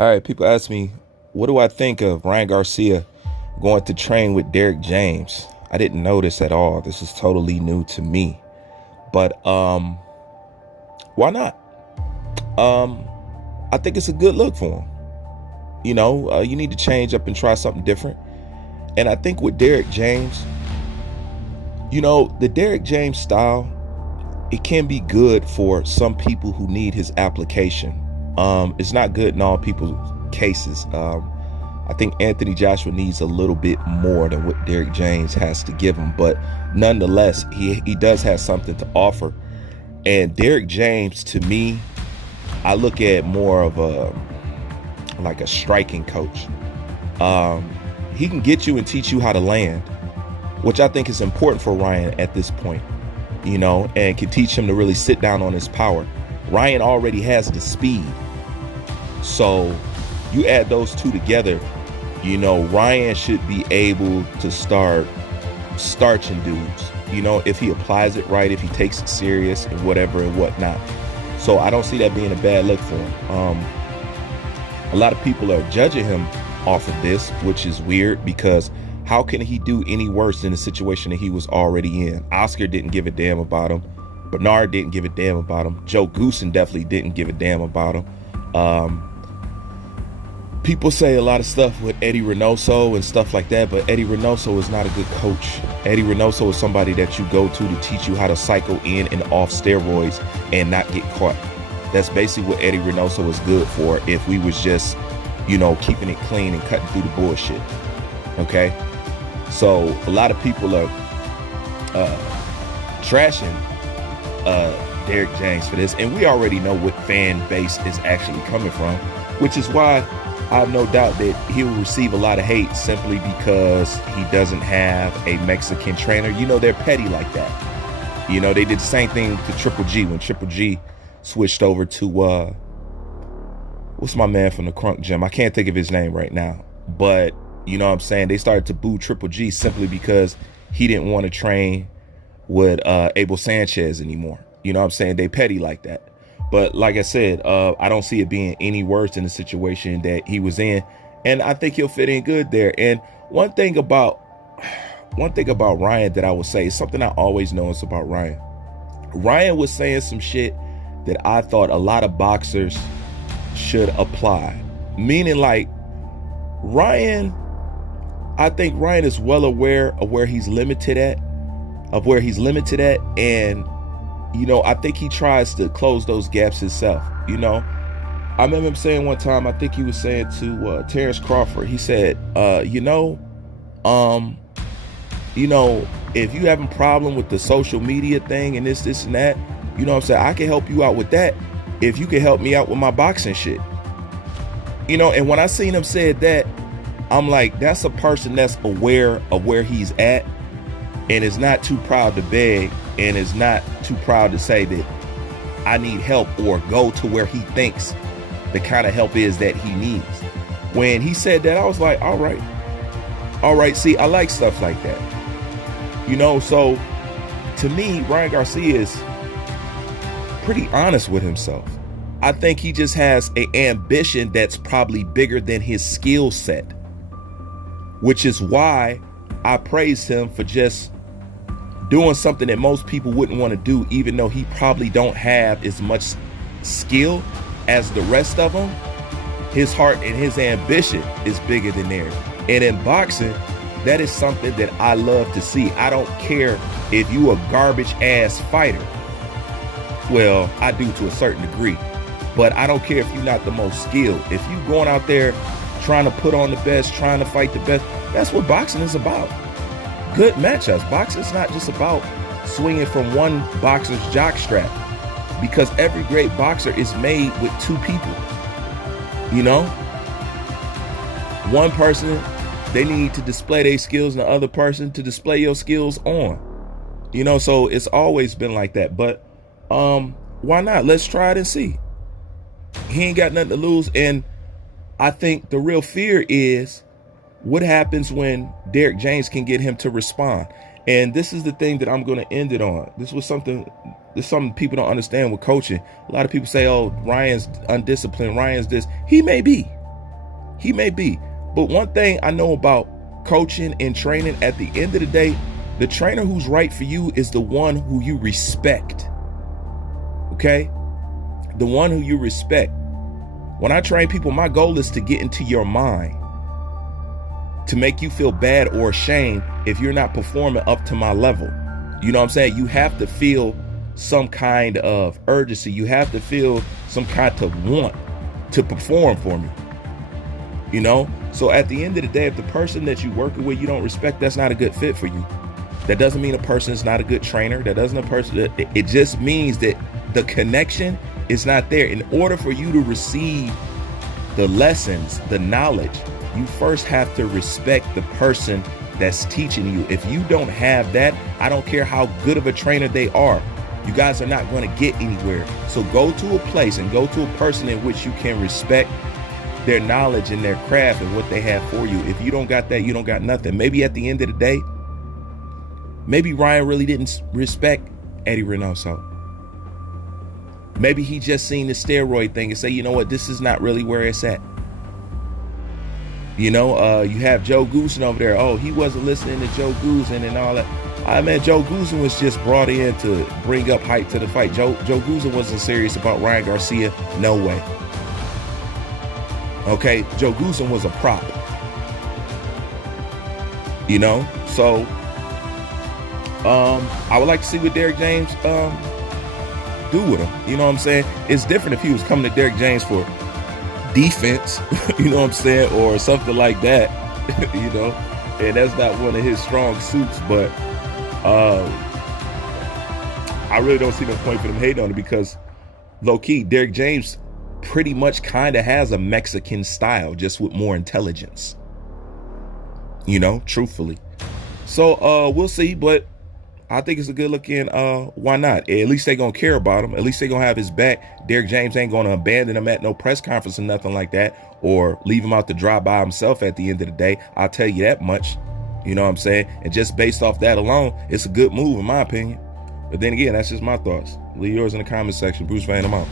All right, people ask me, what do I think of Ryan Garcia going to train with Derrick James? I didn't know this at all. This is totally new to me. But why not? I think it's a good look for him. You need to change up and try something different. And I think with Derrick James, the Derrick James style, it can be good for some people who need his application. It's not good in all people's cases. I think Anthony Joshua needs a little bit more than what Derrick James has to give him, but nonetheless, he does have something to offer. And Derrick James, to me, I look at more of a striking coach. He can get you and teach you how to land, which I think is important for Ryan at this point, and can teach him to really sit down on his power. Ryan already has the speed. So you add those two together, Ryan should be able to start starching dudes, if he applies it right, if he takes it serious and whatever and whatnot. So I don't see that being a bad look for him. A lot of people are judging him off of this, which is weird because how can he do any worse in the situation that he was already in? Oscar didn't give a damn about him. Bernard didn't give a damn about him. Joe Goosen definitely didn't give a damn about him. People say a lot of stuff with Eddie Reynoso and stuff like that, but Eddie Reynoso is not a good coach. Eddie Reynoso is somebody that you go to teach you how to cycle in and off steroids and not get caught. That's basically what Eddie Reynoso was good for if we was just, keeping it clean and cutting through the bullshit. Okay? So a lot of people are trashing Derrick James for this, and we already know what fan base is actually coming from, which is why I have no doubt that he will receive a lot of hate simply because he doesn't have a Mexican trainer. They're petty like that. They did the same thing to Triple G when Triple G switched over to what's my man from the Crunk Gym? I can't think of his name right now, but they started to boo Triple G simply because he didn't want to train with Abel Sanchez anymore. They petty like that. But like I said, I don't see it being any worse than the situation that he was in, and I think he'll fit in good there. And one thing about Ryan that I would say is something I always notice about Ryan. Ryan was saying some shit that I thought a lot of boxers should apply. Meaning, like, I think Ryan is well aware of where he's limited at, and I think he tries to close those gaps himself. I remember him saying one time, I think he was saying to Terrence Crawford, he said, if you having a problem with the social media thing and this and that, I can help you out with that if you can help me out with my boxing shit. And when I seen him said that, I'm like, that's a person that's aware of where he's at and is not too proud to beg and is not too proud to say that I need help or go to where he thinks the kind of help is that he needs. When he said that, I was like, all right. See, I like stuff like that. So to me, Ryan Garcia is pretty honest with himself. I think he just has an ambition that's probably bigger than his skill set, which is why I praised him for just doing something that most people wouldn't want to do, even though he probably don't have as much skill as the rest of them. His heart and his ambition is bigger than theirs. And in boxing, that is something that I love to see. I don't care if you a garbage ass fighter. Well, I do to a certain degree, but I don't care if you're not the most skilled. If you going out there trying to put on the best, trying to fight the best, that's what boxing is about. Good matchups. Boxing is not just about swinging from one boxer's jockstrap, because every great boxer is made with two people. One person, they need to display their skills, and the other person to display your skills on. So it's always been like that. But why not? Let's try it and see. He ain't got nothing to lose. And I think the real fear is what happens when Derrick James can get him to respond. And this is the thing that I'm going to end it on. This is something people don't understand with coaching. A lot of people say, oh, Ryan's undisciplined. Ryan's this. He may be. He may be. But one thing I know about coaching and training, at the end of the day, the trainer who's right for you is the one who you respect. Okay? The one who you respect. When I train people, my goal is to get into your mind, to make you feel bad or ashamed if you're not performing up to my level. You know what I'm saying? You have to feel some kind of urgency. You have to feel some kind of want to perform for me. You know? So at the end of the day, if the person that you're working with you don't respect, that's not a good fit for you. That doesn't mean a person is not a good trainer. That doesn't it just means that the connection is not there. In order for you to receive the lessons, the knowledge, you first have to respect the person that's teaching you. If you don't have that, I don't care how good of a trainer they are, you guys are not going to get anywhere. So go to a place and go to a person in which you can respect their knowledge and their craft and what they have for you. If you don't got that, you don't got nothing. Maybe at the end of the day, maybe Ryan really didn't respect Eddie Reynoso. Maybe he just seen the steroid thing and say, you know what, this is not really where it's at. You know, you have Joe Goosen over there. Oh, he wasn't listening to Joe Goosen and all that. Man, Joe Goosen was just brought in to bring up hype to the fight. Joe Goosen wasn't serious about Ryan Garcia. No way. Okay, Joe Goosen was a prop. You know, so I would like to see what Derrick James do with him. You know what I'm saying? It's different if he was coming to Derrick James for defense, you know what I'm saying, or something like that, you know, and that's not one of his strong suits. But I really don't see no point for them hating on it, because low-key, Derrick James pretty much kind of has a Mexican style, just with more intelligence, you know, truthfully. So we'll see, but I think it's a good looking, why not? At least they gonna care about him. At least they gonna have his back. Derrick James ain't gonna abandon him at no press conference or nothing like that, or leave him out to dry by himself at the end of the day. I'll tell you that much. You know what I'm saying? And just based off that alone, it's a good move in my opinion. But then again, that's just my thoughts. Leave yours in the comment section. Bruce Van, I'm out.